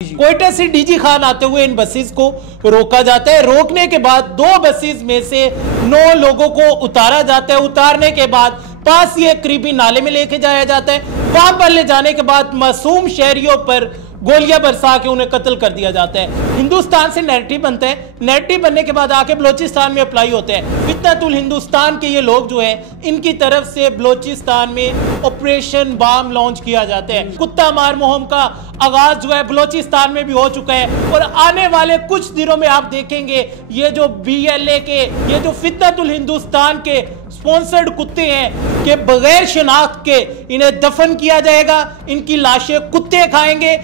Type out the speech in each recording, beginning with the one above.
क्वेटा से डीजी खान आते हुए इन बसेस को रोका जाता है। रोकने के बाद 2 बसेस में से 9 लोगों को उतारा जाता है। उतारने के बाद पास ही एक करीबी नाले में लेके जाया जाता है। वहां पर ले जाने के बाद मासूम शहरियों पर गोलियां बरसा के उन्हें कत्ल कर दिया जाता है। हिंदुस्तान से नैरेटिव बनता है, नैरेटिव बनने के बाद आके बलोचिस्तान में अप्लाई होते हैं। फितनतुल हिंदुस्तान के ये लोग जो हैं, इनकी तरफ से बलोचिस्तान में ऑपरेशन बम लॉन्च किया जाता है। कुत्ता मार मुहिम का आगाज जो है बलोचिस्तान में भी हो चुका है और आने वाले कुछ दिनों में आप देखेंगे ये जो BLA के, ये जो फितनतुल हिंदुस्तान के स्पॉन्सर्ड कुत्ते हैं कि बगैर शनाख्त के इन्हें दफन किया जाएगा, इनकी लाशें कुत्ते खाएंगे।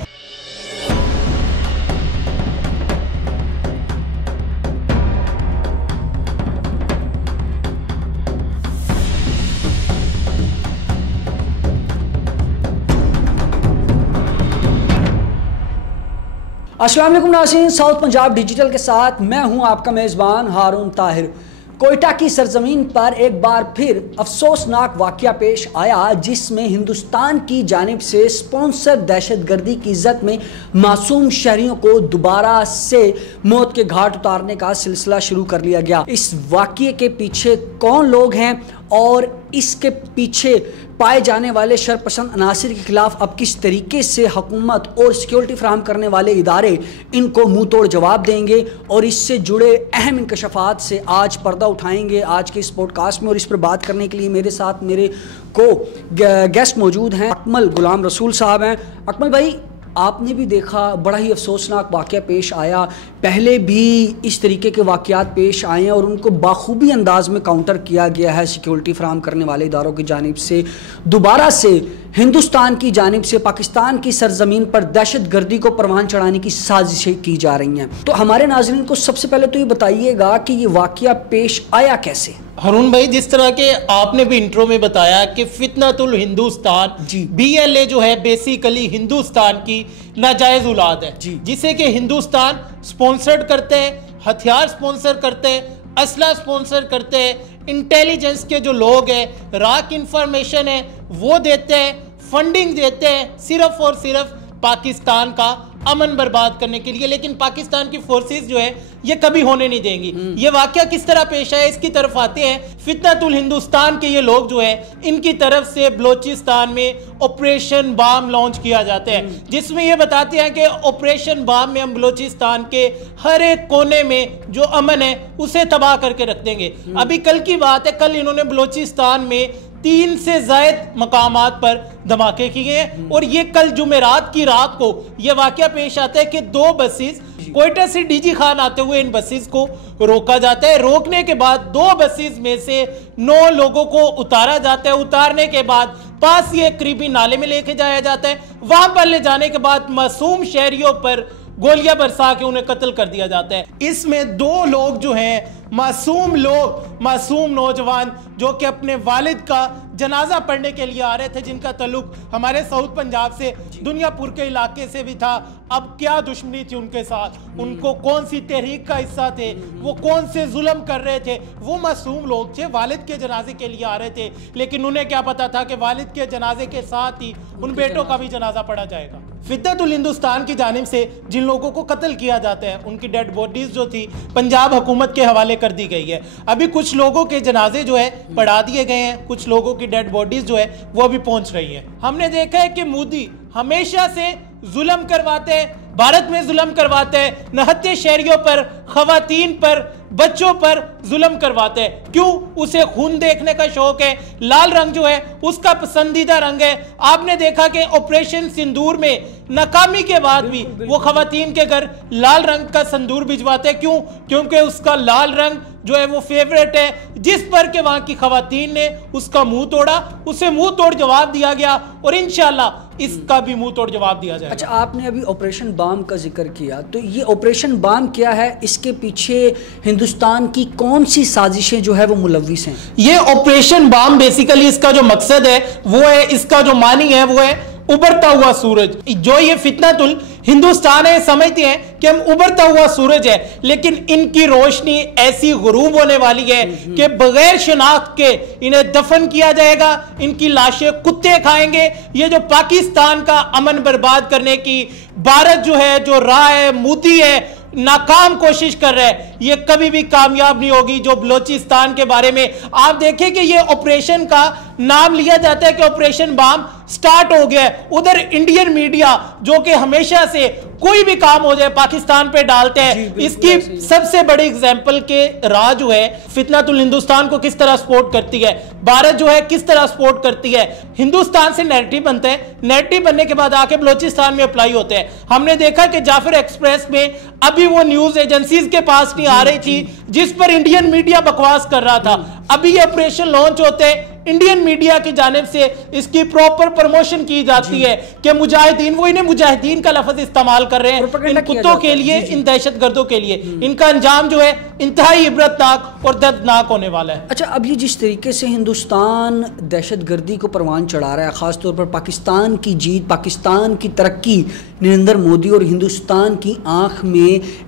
अस्सलाम वालेकुम नाज़रीन, साउथ पंजाब डिजिटल के साथ मैं हूं आपका मेज़बान हारून ताहिर। कोयटा की सरजमीन पर एक बार फिर अफसोसनाक वाक़या पेश आया जिसमें हिंदुस्तान की जानिब से स्पॉन्सर दहशतगर्दी की इज्जत में मासूम शहरियों को दोबारा से मौत के घाट उतारने का सिलसिला शुरू कर लिया गया। इस वाक़ये के पीछे कौन लोग हैं और इसके पीछे पाए जाने वाले शरपसंद अनासिर के खिलाफ अब किस तरीके से हुकूमत और सिक्योरिटी फराहम करने वाले इदारे इनको मुंह तोड़ जवाब देंगे और इससे जुड़े अहम इंकशाफात से आज पर्दा उठाएंगे आज के इस पॉडकास्ट में। और इस पर बात करने के लिए मेरे साथ मेरे को गेस्ट मौजूद हैं। अकमल गुलाम रसूल साहब हैं। अकमल भाई, आपने भी देखा बड़ा ही अफसोसनाक वाक़या पेश आया, पहले भी इस तरीके के वाक़यात पेश आए हैं और उनको बाखूबी अंदाज में काउंटर किया गया है सिक्योरिटी फराहम करने वाले इदारों की जानिब से। दोबारा से हिंदुस्तान की जानिब से पाकिस्तान की सरजमीन पर दहशतगर्दी को परवान चढ़ाने की साजिशें की जा रही हैं। तो हमारे नाज़रीन को सबसे पहले तो ये बताइएगा कि ये वाक़या पेश आया कैसे। हारून भाई, जिस तरह के आपने भी इंट्रो में बताया कि फितनतुल हिंदुस्तान BLA जो है बेसिकली हिंदुस्तान की नाजायज औलाद है, जिसे कि हिंदुस्तान स्पॉन्सर्ड करते हैं, हथियार स्पॉन्सर करते हैं, असला स्पॉन्सर करते हैं, इंटेलिजेंस के जो लोग हैं, राक इंफॉर्मेशन है वो देते हैं, फंडिंग देते हैं सिर्फ और सिर्फ पाकिस्तान का अमन बर्बाद करने के लिए। लेकिन पाकिस्तान की फोर्सेस जो है ये कभी होने नहीं देंगी। ये वाकया किस तरह पेश आया इसकी तरफ आते हैं। फितनतुल हिंदुस्तान के ये लोग जो है, इनकी तरफ से बलोचिस्तान में ऑपरेशन बम लॉन्च किया जाता है, जिसमें ये बताते हैं कि ऑपरेशन बम में हम बलोचिस्तान के हर एक कोने में जो अमन है उसे तबाह करके रख देंगे। अभी कल की बात है, कल इन्होंने बलोचिस्तान में 3 से ज़ायद मकामात पर धमाके किए और ये कल जुमेरात की रात को ये वाकया पेश आता है कि 2 बसेस क्वेटा से डीजी खान आते हुए इन बसेस को रोका जाता है। रोकने के बाद 2 बसेस में से 9 लोगों को उतारा जाता है। उतारने के बाद पास ही एक करीबी नाले में लेके जाया जाता है। वहां पर ले जाने के बाद मासूम शहरियों पर गोलियां बरसा के उन्हें कत्ल कर दिया जाता है। इसमें 2 लोग जो हैं, मासूम नौजवान जो कि अपने वालिद का जनाजा पढ़ने के लिए आ रहे थे, जिनका ताल्लुक हमारे साउथ पंजाब से दुनियापुर के इलाके से भी था। अब क्या दुश्मनी थी उनके साथ, उनको कौन सी तहरीक का हिस्सा थे, वो कौन से जुल्म कर रहे थे, वो मासूम लोग थे, वालिद के जनाजे के लिए आ रहे थे। लेकिन उन्हें क्या पता था कि वालिद के जनाजे के साथ ही उन बेटों का भी जनाजा पढ़ा जाएगा। फितनतुल हिंदुस्तान की जानिब से जिन लोगों को कत्ल किया जाता है, उनकी डेड बॉडीज जो थी पंजाब हुकूमत के हवाले कर दी गई है। अभी कुछ लोगों के जनाजे जो है बढ़ा दिए गए हैं, कुछ लोगों की डेड बॉडीज जो है वो अभी पहुंच रही है। हमने देखा है कि मोदी हमेशा से जुल्म करवाते हैं, भारत में जुल्म करवाते हैं, नहत्ते शहरियों पर, खवातीन पर, बच्चों पर जुल्म करवाते हैं। क्यों? उसे खून देखने का शौक है। लाल रंग जो है उसका पसंदीदा रंग है। आपने देखा कि ऑपरेशन सिंदूर में नाकामी के बाद भी वो खवातीन के घर लाल रंग का सिंदूर भिजवाते हैं। क्यों? क्योंकि उसका लाल रंग जो है वो फेवरेट है। जिस पर के वहां की खवातीन ने उसका मुंह तोड़ा, उसे मुंह तोड़ जवाब दिया गया और इंशाल्लाह इसका भी मुंह तोड़ जवाब दिया जाएगा। अच्छा, आपने अभी ऑपरेशन बम का जिक्र किया, तो ये ऑपरेशन बम क्या है? इसके पीछे हिंदुस्तान की कौन सी साजिशें जो है वो मुलव्विस हैं? ये ऑपरेशन बम बेसिकली इसका जो मकसद है वो है, इसका जो मानी है वो है उभरता हुआ सूरज। जो ये फितनतुल हिंदुस्तान है समझते हैं कि हम उभरता हुआ सूरज है, लेकिन इनकी रोशनी ऐसी गुरूब होने वाली है कि बगैर शनाख्त के इन्हें दफन किया जाएगा, इनकी लाशें कुत्ते खाएंगे। ये जो पाकिस्तान का अमन बर्बाद करने की भारत जो है, जो राह है, मोदी है, नाकाम कोशिश कर रहा है, ये कभी भी कामयाब नहीं होगी। जो बलोचिस्तान के बारे में आप देखें कि ये ऑपरेशन का नाम लिया जाता है कि ऑपरेशन बम स्टार्ट हो गया है, उधर इंडियन मीडिया जो कि हमेशा से कोई भी काम हो जाए पाकिस्तान पे डालते हैं। इसकी सबसे बड़ी एग्जांपल के राह जो है फितनातुल हिंदुस्तान को किस तरह सपोर्ट करती है, भारत जो है किस तरह सपोर्ट करती है। हिंदुस्तान से नैरेटिव बनते हैं, नैरेटिव बनने के बाद आके बलोचिस्तान में अप्लाई होते हैं। हमने देखा कि जाफर एक्सप्रेस में अभी वो न्यूज एजेंसीज के पास नहीं आ रही थी जिस पर इंडियन मीडिया बकवास कर रहा था। अभी ये ऑपरेशन लॉन्च होते हैं, इंडियन मीडिया की जानिब से इसकी प्रॉपर प्रमोशन की जाती है कि मुजाहिदीन, वो इन्हें मुजाहिदीन का लफ्ज इस्तेमाल कर रहे हैं इन कुत्तों के लिए, इन दहशतगर्दों के लिए। इनका अंजाम जो है इंतहाई इबरतनाक और दर्दनाक होने वाला है। अच्छा, अब ये जिस तरीके से हिंदुस्तान दहशतगर्दी को परवान चढ़ा रहा है, खासतौर पर पाकिस्तान की जीत, पाकिस्तान की तरक्की नरेंद्र मोदी और हिंदुस्तान की आंख में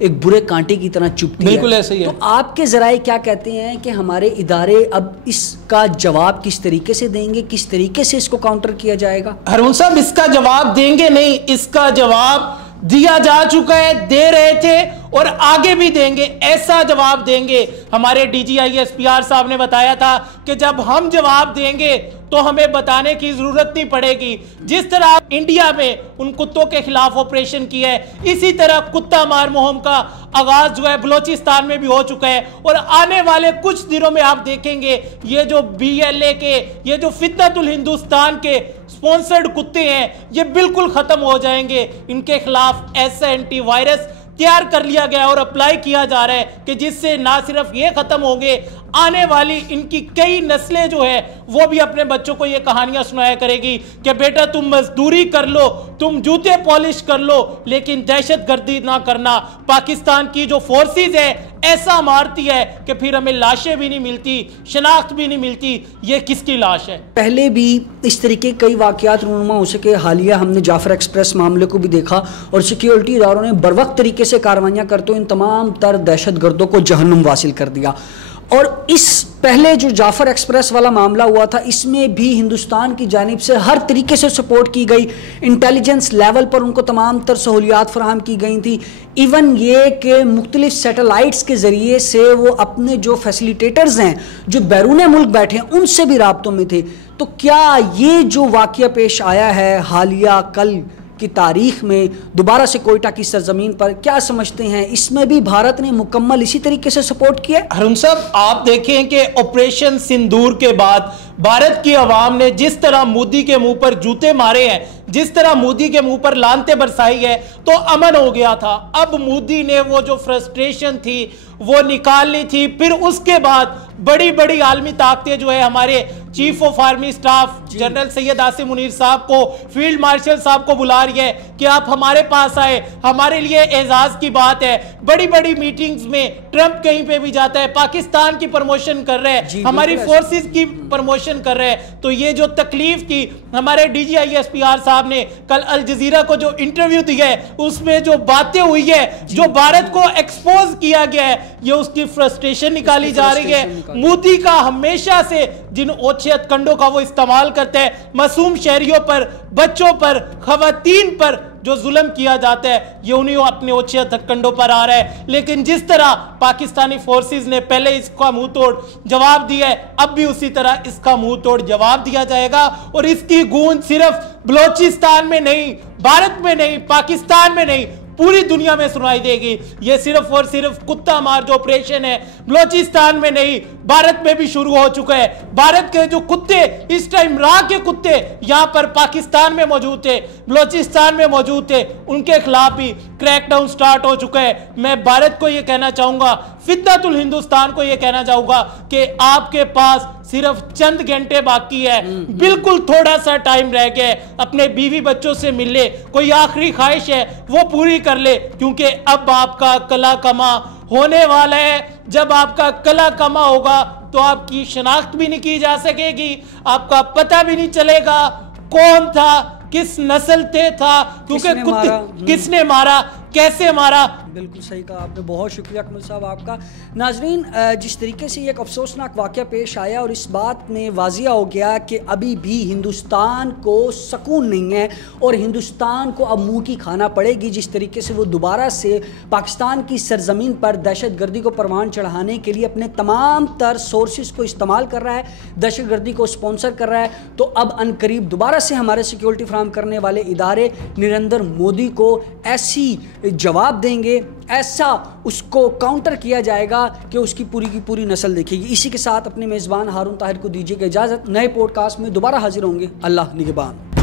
एक बुरे कांटे की तरह चुभती है। बिल्कुल ऐसे ही है। तो आपके जराए क्या कहते हैं कि हमारे इदारे अब इसका जवाब किस तरीके से देंगे, किस तरीके से इसको काउंटर किया जाएगा? हारून साहब, इसका जवाब देंगे नहीं, इसका जवाब दिया जा चुका है, दे रहे थे और आगे भी देंगे। ऐसा जवाब देंगे। हमारे DGISPR साहब ने बताया था कि जब हम जवाब देंगे तो हमें बताने की जरूरत नहीं पड़ेगी। जिस तरह इंडिया में उन कुत्तों के खिलाफ ऑपरेशन किया है, इसी तरह कुत्ता मार मुहिम का आगाज जो है बलोचिस्तान में भी हो चुका है। और आने वाले कुछ दिनों में आप देखेंगे ये जो BLA के, ये जो फितनतुल हिंदुस्तान के स्पॉन्सर्ड कुत्ते हैं, ये बिल्कुल खत्म हो जाएंगे। इनके खिलाफ ऐसा एंटीवायरस तैयार कर लिया गया और अप्लाई किया जा रहा है कि जिससे ना सिर्फ ये खत्म होंगे, आने वाली इनकी कई नस्लें जो है वो भी अपने बच्चों को ये कहानियां सुनाया करेगी कि बेटा तुम मजदूरी कर लो, तुम जूते पॉलिश कर लो, लेकिन दहशतगर्दी ना करना। पाकिस्तान की जो फोर्सेस है ऐसा मारती है कि फिर हमें लाशें भी नहीं मिलती, शनाख्त भी नहीं मिलती, ये किसकी लाश है। पहले भी इस तरीके कई वाकयात रूनुमा हो सके। हालिया हमने जाफर एक्सप्रेस मामले को भी देखा और सिक्योरिटी इदारों ने बरवक्त तरीके से कार्रवाइयां करते हुए इन तमाम तर दहशतगर्दों को जहन्नुम वासिल कर दिया। और इस पहले जो जाफर एक्सप्रेस वाला मामला हुआ था, इसमें भी हिंदुस्तान की जानिब से हर तरीके से सपोर्ट की गई, इंटेलिजेंस लेवल पर उनको तमाम तर सहूलियात फराहम की गई थी। इवन ये कि मुख्तलिफ सैटेलाइट्स के ज़रिए से वो अपने जो फैसिलिटेटर्स हैं जो बैरून मुल्क बैठे हैं उनसे भी राब्तों में थे। तो क्या ये जो वाक़या पेश आया है हालिया कल की तारीख में दोबारा से कोयटा की सरजमीन पर, क्या समझते हैं इसमें भी भारत ने मुकम्मल इसी तरीके से सपोर्ट किया? हारून साहब, आप देखें कि ऑपरेशन सिंदूर के बाद भारत की आवाम ने जिस तरह मोदी के मुंह पर जूते मारे हैं, जिस तरह मोदी के मुंह पर लानते बरसाई है, तो अमन हो गया था। अब मोदी ने वो जो फ्रस्ट्रेशन थी वो निकाल ली थी। फिर उसके बाद बड़ी बड़ी आलमी ताकतें जो है हमारे chief of army staff general Syed Asim Munir साहब को, फील्ड मार्शल साहब को बुला रही है कि आप हमारे पास आए, हमारे लिए एजाज की बात है। बड़ी बड़ी मीटिंग्स में ट्रंप कहीं पे भी जाता है, पाकिस्तान की प्रमोशन कर रहे हैं, हमारी फोर्सेस की प्रमोशन कर रहे हैं। तो ये जो तकलीफ थी, हमारे DGISPR साहब ने कल अल जजीरा को जो इंटरव्यू दिया है उसमें जो बातें हुई है, जो भारत को एक्सपोज किया गया है, ये उसकी फ्रस्ट्रेशन निकाली जा रही है। मोदी का हमेशा से जिन ओछियत कंडों का वो इस्तेमाल करते हैं, मासूम शहरियों पर, बच्चों पर, खवातीन पर जो जुल्म किया जाता है, ये उन्हीं अपने ओछियत कंडों पर आ रहा है। लेकिन जिस तरह पाकिस्तानी फोर्सेस ने पहले इसका मुंह तोड़ जवाब दिया है, अब भी उसी तरह इसका मुंह तोड़ जवाब दिया जाएगा। और इसकी गूंज सिर्फ बलोचिस्तान में नहीं, भारत में नहीं, पाकिस्तान में नहीं, पूरी दुनिया में सुनाई देगी। ये सिर्फ और सिर्फ कुत्ता मार जो ऑपरेशन है बलोचिस्तान में नहीं, भारत में भी शुरू हो चुका है। भारत के जो कुत्ते इस टाइम राह के कुत्ते यहां पर पाकिस्तान में मौजूद थे, बलोचिस्तान में मौजूद थे, उनके खिलाफ भी क्रैकडाउन स्टार्ट हो चुका है। मैं भारत को यह कहना चाहूंगा, फितनतुल हिंदुस्तान को यह कहना चाहूंगा कि आपके पास सिर्फ चंद घंटे बाकी है, बिल्कुल थोड़ा सा टाइम रह गया है। अपने बीवी बच्चों से मिल ले, कोई आखिरी ख्वाहिश है वो पूरी कर ले, क्योंकि अब आपका कला कमा होने वाला है। जब आपका कला कमा होगा तो आपकी शनाख्त भी नहीं की जा सकेगी, आपका पता भी नहीं चलेगा कौन था किस नस्ल थे था, क्योंकि किसने मारा, कैसे मारा। बिल्कुल सही कहा आपने, बहुत शुक्रिया कमल साहब आपका। नाजरीन, जिस तरीके से एक अफसोसनाक वाक़या पेश आया और इस बात में वाजिया हो गया कि अभी भी हिंदुस्तान को सुकून नहीं है और हिंदुस्तान को अब मुंह की खाना पड़ेगी, जिस तरीके से वो दोबारा से पाकिस्तान की सरजमीन पर दहशतगर्दी को परवान चढ़ाने के लिए अपने तमाम तर सोर्सेज को इस्तेमाल कर रहा है, दहशतगर्दी को स्पॉन्सर कर रहा है। तो अब अनकरीब दोबारा से हमारे सिक्योरिटी फराहम करने वाले इदारे नरेंद्र मोदी को ऐसी जवाब देंगे, ऐसा उसको काउंटर किया जाएगा कि उसकी पूरी की पूरी नस्ल देखेगी। इसी के साथ अपने मेज़बान हारून ताहिर को दीजिएगा इजाज़त। नए पॉडकास्ट में दोबारा हाजिर होंगे। अल्लाह निगहबान।